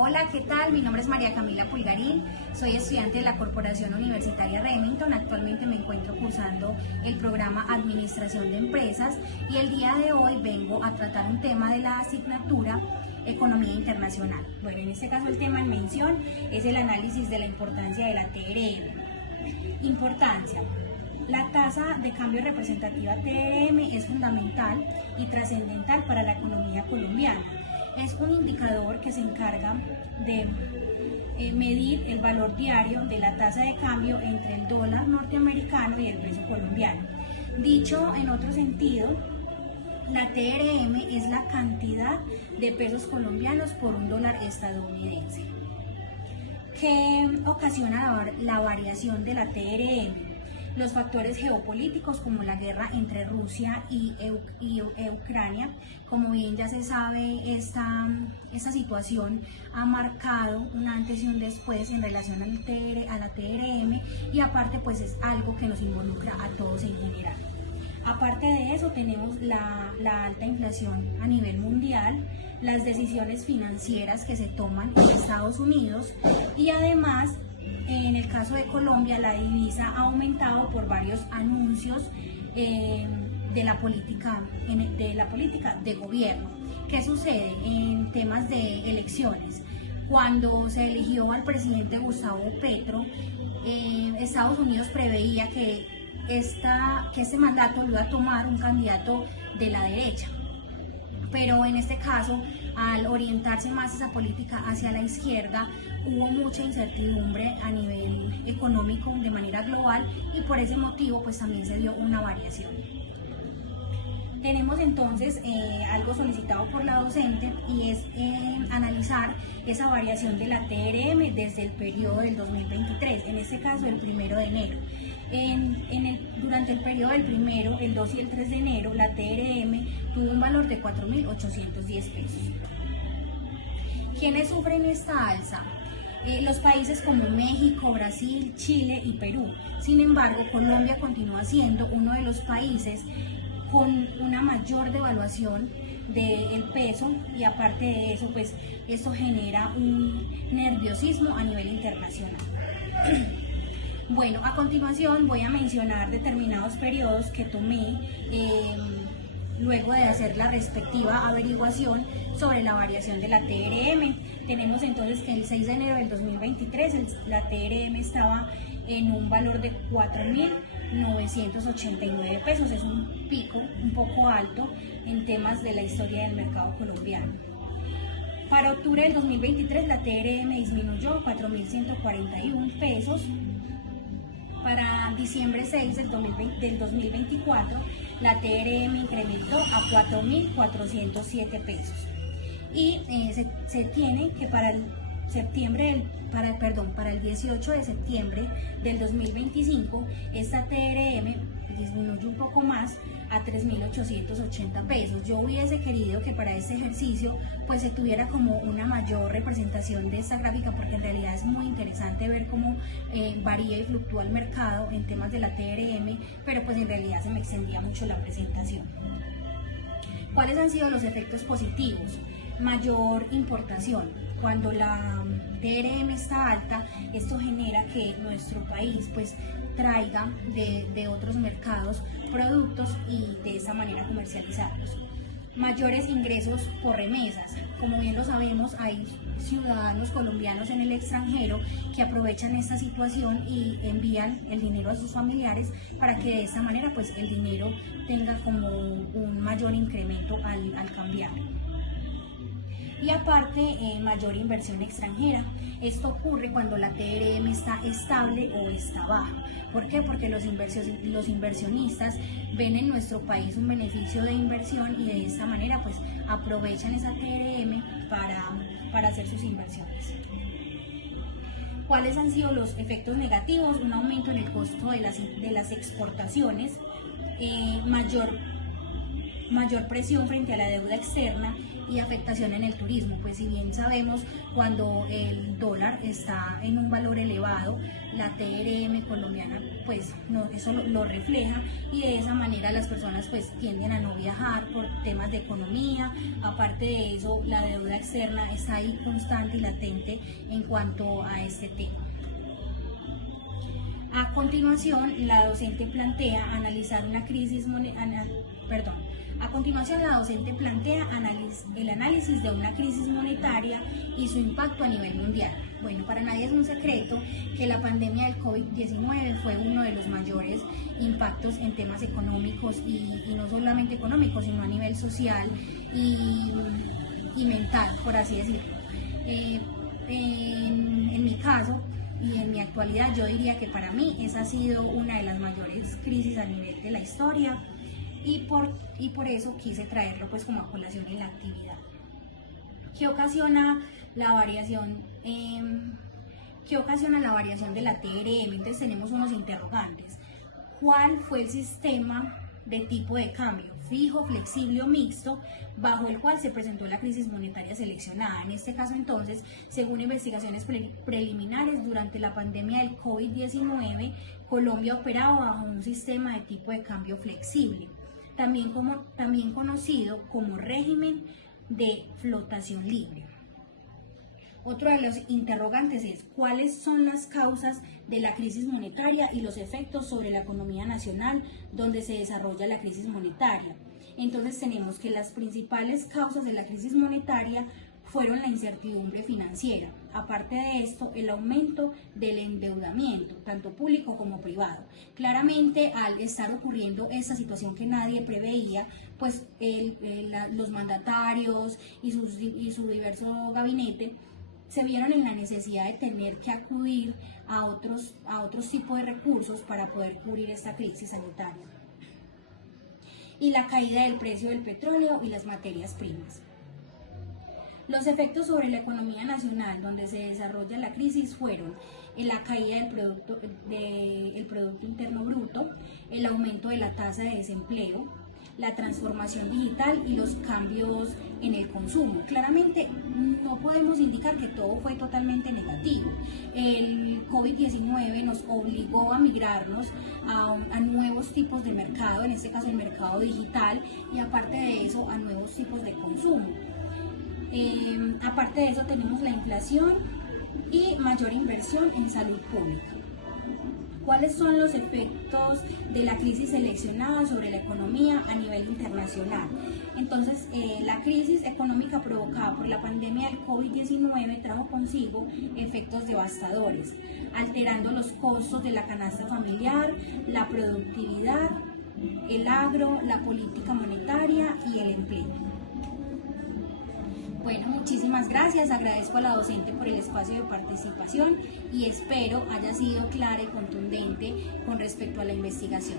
Hola, ¿qué tal? Mi nombre es María Camila Pulgarín, soy estudiante de la Corporación Universitaria Remington. Actualmente me encuentro cursando el programa Administración de Empresas y el día de hoy vengo a tratar un tema de la asignatura Economía Internacional. Bueno, en este caso el tema en mención es el análisis de la importancia de la TRM. Importancia. La tasa de cambio representativa TRM es fundamental y trascendental para la economía colombiana. Es un indicador que se encarga de medir el valor diario de la tasa de cambio entre el dólar norteamericano y el peso colombiano. Dicho en otro sentido, la TRM es la cantidad de pesos colombianos por un dólar estadounidense. ¿Qué ocasiona la variación de la TRM? Los factores geopolíticos como la guerra entre Rusia y Ucrania. Como bien ya se sabe, esta situación ha marcado un antes y un después en relación a la TRM y aparte pues es algo que nos involucra a todos en general. Aparte de eso tenemos la alta inflación a nivel mundial, las decisiones financieras que se toman en Estados Unidos y además en el caso de Colombia la divisa ha aumentado por varios anuncios de la política de gobierno. ¿Qué sucede en temas de elecciones? Cuando se eligió al presidente Gustavo Petro, Estados Unidos preveía que este mandato lo iba a tomar un candidato de la derecha. Pero en este caso, al orientarse más esa política hacia la izquierda, hubo mucha incertidumbre a nivel económico de manera global y por ese motivo pues también se dio una variación. Tenemos entonces algo solicitado por la docente y es analizar esa variación de la TRM desde el periodo del 2023, en este caso el 1 de enero. Durante el periodo del 1, el 2 y el 3 de enero, la TRM tuvo un valor de 4.810 pesos. ¿Quiénes sufren esta alza? Los países como México, Brasil, Chile y Perú. Sin embargo, Colombia continúa siendo uno de los países con una mayor devaluación del peso y aparte de eso, pues esto genera un nerviosismo a nivel internacional. Bueno, a continuación voy a mencionar determinados periodos que tomé luego de hacer la respectiva averiguación sobre la variación de la TRM. Tenemos entonces que el 6 de enero del 2023 la TRM estaba en un valor de 4.989 pesos. Es un pico un poco alto en temas de la historia del mercado colombiano. Para octubre del 2023 la TRM disminuyó a 4.141 pesos. Para diciembre 6 del 2024, la TRM incrementó a 4.407 pesos. Y se tiene que para el 18 de septiembre del 2025, esta TRM disminuye un poco más a 3.880 pesos. Yo hubiese querido que para este ejercicio pues se tuviera como una mayor representación de esta gráfica, porque en realidad es muy interesante ver cómo varía y fluctúa el mercado en temas de la TRM, pero pues en realidad se me extendía mucho la presentación. ¿Cuáles han sido los efectos positivos? Mayor importación. Cuando la TRM está alta, esto genera que nuestro país pues traiga de otros mercados productos y de esa manera comercializarlos. Mayores ingresos por remesas. Como bien lo sabemos, hay ciudadanos colombianos en el extranjero que aprovechan esta situación y envían el dinero a sus familiares para que de esta manera pues el dinero tenga como un mayor incremento al cambiar. Y aparte, mayor inversión extranjera. Esto ocurre cuando la TRM está estable o está baja. ¿Por qué? Porque los inversionistas ven en nuestro país un beneficio de inversión y de esta manera pues aprovechan esa TRM para hacer sus inversiones. ¿Cuáles han sido los efectos negativos? Un aumento en el costo de las exportaciones, mayor presión frente a la deuda externa y afectación en el turismo. Pues si bien sabemos, cuando el dólar está en un valor elevado, la TRM colombiana pues no, eso lo refleja, y de esa manera las personas pues tienden a no viajar por temas de economía. Aparte de eso, la deuda externa está ahí constante y latente en cuanto a este tema. A continuación, la docente plantea analizar una crisis A continuación, la docente plantea el análisis de una crisis monetaria y su impacto a nivel mundial. Bueno, para nadie es un secreto que la pandemia del COVID-19 fue uno de los mayores impactos en temas económicos y no solamente económicos, sino a nivel social y mental, por así decirlo. En mi caso y en mi actualidad, yo diría que para mí esa ha sido una de las mayores crisis a nivel de la historia, y por eso quise traerlo pues como a colación en la actividad. ¿Qué ocasiona la variación de la TRM? Entonces tenemos unos interrogantes. ¿Cuál fue el sistema de tipo de cambio, fijo, flexible o mixto, bajo el cual se presentó la crisis monetaria seleccionada? En este caso, entonces, según investigaciones preliminares, durante la pandemia del COVID-19, Colombia operaba bajo un sistema de tipo de cambio flexible, también conocido como régimen de flotación libre. Otro de los interrogantes es: ¿cuáles son las causas de la crisis monetaria y los efectos sobre la economía nacional donde se desarrolla la crisis monetaria? Entonces tenemos que las principales causas de la crisis monetaria fueron la incertidumbre financiera. Aparte de esto, el aumento del endeudamiento, tanto público como privado. Claramente, al estar ocurriendo esta situación que nadie preveía, pues los mandatarios y su diverso gabinete se vieron en la necesidad de tener que acudir a otros tipos de recursos para poder cubrir esta crisis sanitaria. Y la caída del precio del petróleo y las materias primas. Los efectos sobre la economía nacional donde se desarrolla la crisis fueron la caída del Producto Interno Bruto, el aumento de la tasa de desempleo, la transformación digital y los cambios en el consumo. Claramente no podemos indicar que todo fue totalmente negativo. El COVID-19 nos obligó a migrarnos a nuevos tipos de mercado, en este caso el mercado digital, y aparte de eso a nuevos tipos de consumo. Aparte de eso tenemos la inflación y mayor inversión en salud pública. ¿Cuáles son los efectos de la crisis seleccionada sobre la economía a nivel internacional? Entonces, la crisis económica provocada por la pandemia del COVID-19 trajo consigo efectos devastadores, alterando los costos de la canasta familiar, la productividad, el agro, la política monetaria y el empleo. Bueno, muchísimas gracias, agradezco a la docente por el espacio de participación y espero haya sido clara y contundente con respecto a la investigación.